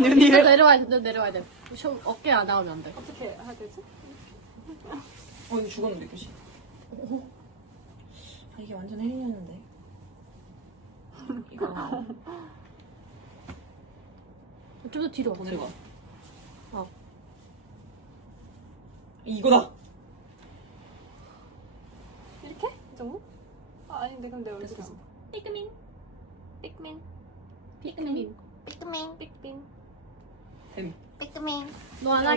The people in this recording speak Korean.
눈이 너 내려와야 돼. 너 내려와야 돼. 어깨 안 나오면 안 돼. 어떻게 해야 되지? 이거 죽었는데 교시. 이게 완전 헬리였는데. 이거 좀 더 뒤로 와. 제가. 어. 이거다. 이렇게? 이 정도? 아, 아닌데 그럼 내 얼굴이 됐어. 안 피크민. pik민 피크민. pik민 pik민 햄. pik민 너 안 할.